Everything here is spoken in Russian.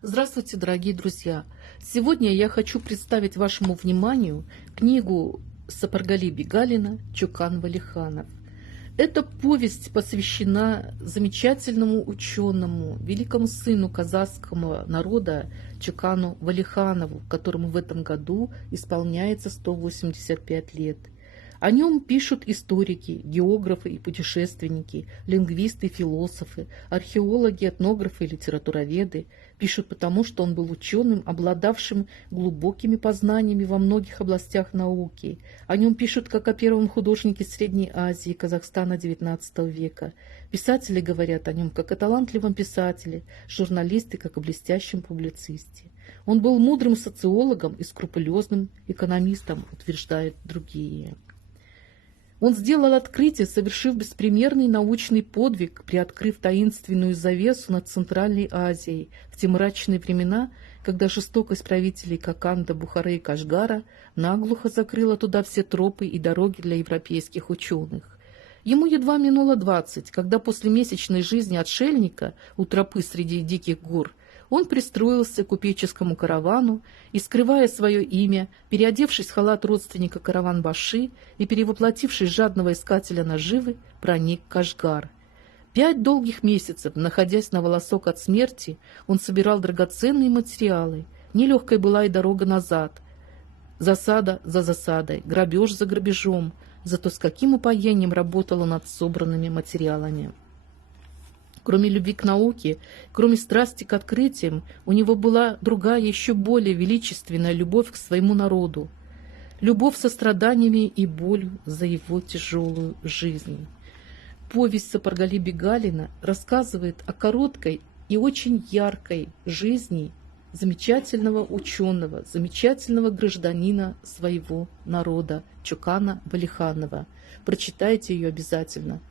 Здравствуйте, дорогие друзья! Сегодня я хочу представить вашему вниманию книгу Сапаргали Бегалина «Чукан Валиханов». Эта повесть посвящена замечательному ученому, великому сыну казахского народа Чукану Валиханову, которому в этом году исполняется 185 лет. О нем пишут историки, географы и путешественники, лингвисты, философы, археологи, этнографы и литературоведы. Пишут потому, что он был ученым, обладавшим глубокими познаниями во многих областях науки. О нем пишут как о первом художнике Средней Азии и Казахстана XIX века. Писатели говорят о нем как о талантливом писателе, журналисты как о блестящем публицисте. Он был мудрым социологом и скрупулезным экономистом, утверждают другие. Он сделал открытие, совершив беспримерный научный подвиг, приоткрыв таинственную завесу над Центральной Азией в те мрачные времена, когда жестокость правителей Коканда, Бухары и Кашгара наглухо закрыла туда все тропы и дороги для европейских ученых. Ему едва минуло 20, когда после месячной жизни отшельника у тропы среди диких гор он пристроился к купеческому каравану и, скрывая свое имя, переодевшись в халат родственника Караван-Баши и перевоплотившись жадного искателя наживы, проник в Кашгар. 5 долгих месяцев, находясь на волосок от смерти, он собирал драгоценные материалы. Нелегкой была и дорога назад. Засада за засадой, грабеж за грабежом, зато с каким упоением работала над собранными материалами. Кроме любви к науке, кроме страсти к открытиям, у него была другая, еще более величественная любовь к своему народу. Любовь со страданиями и болью за его тяжелую жизнь. Повесть Сапаргали Бегалина рассказывает о короткой и очень яркой жизни замечательного ученого, замечательного гражданина своего народа Чукана Валиханова. Прочитайте ее обязательно.